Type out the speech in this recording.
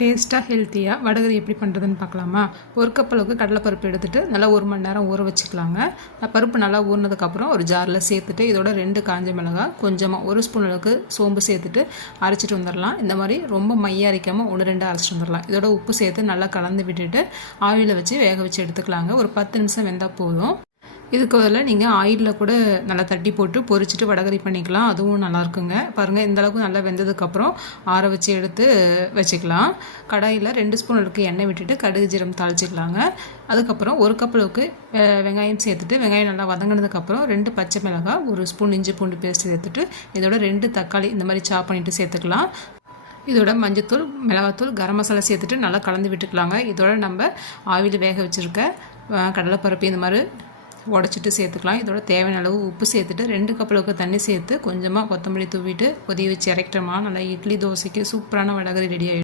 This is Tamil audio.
டேஸ்ட்டாக ஹெல்த்தியாக வடகரி எப்படி பண்ணுறதுன்னு பார்க்கலாமா? ஒரு கப் அளவுக்கு கடலைப்பருப்பு எடுத்துகிட்டு நல்லா 1 மணி நேரம் ஊற வச்சுக்கலாங்க. பருப்பு நல்லா ஊறினதுக்கப்புறம் ஒரு ஜாரில் சேர்த்துட்டு இதோட 2 காஞ்ச மிளகாய், கொஞ்சமாக 1 ஸ்பூன் அளவுக்கு சோம்பு சேர்த்துட்டு அரைச்சிட்டு வந்துடலாம். இந்த மாதிரி ரொம்ப மையாக அரைக்காமல் 1-2 அரைச்சிட்டு வந்துடலாம். இதோட உப்பு சேர்த்து நல்லா கலந்து விட்டுட்டு ஆவியில் வச்சு வேக வச்சு எடுத்துக்கலாங்க. ஒரு 10 நிமிஷம் வெந்தால் போதும். இதுக்கு பதில் நீங்கள் ஆயிலில் கூட நல்லா தட்டி போட்டு பொரிச்சிட்டு வடகரி பண்ணிக்கலாம். அதுவும் நல்லாயிருக்குங்க. பாருங்கள், இந்தளவுக்கு நல்லா வெந்ததுக்கப்புறம் ஆற வச்சு எடுத்து வச்சுக்கலாம். கடாயில் 2 ஸ்பூன் அளவுக்கு எண்ணெய் விட்டுட்டு கடுகு ஜீரகம் தாளிச்சிக்கலாங்க. அதுக்கப்புறம் 1 கப் அளவுக்கு வெங்காயம் சேர்த்துட்டு வெங்காயம் நல்லா வதங்கினதுக்கப்புறம் 2 பச்சை மிளகாய், 1 ஸ்பூன் இஞ்சி பூண்டு பேஸ்ட் சேர்த்துட்டு இதோட 2 தக்காளி இந்த மாதிரி சாப் பண்ணிவிட்டு சேர்த்துக்கலாம். இதோட மஞ்சத்தூள், மிளகாத்தூள், கரம் மசாலா சேர்த்துட்டு நல்லா கலந்து விட்டுக்கலாங்க. இதோட நம்ம ஆவியில் வேக வச்சுருக்க கடலைப்பருப்பு இந்த மாதிரி உடச்சிட்டு சேர்த்துக்கலாம். இதோட தேவையான அளவு உப்பு சேர்த்துட்டு 2 கப் அளவுக்கு தண்ணி சேர்த்து கொஞ்சமாக கொத்தமல்லி தூவிட்டு கொதிய வச்சு இறக்கிட்டோமா நல்லா இட்லி தோசைக்கு சூப்பரான வடகரி ரெடி ஆகிடும்.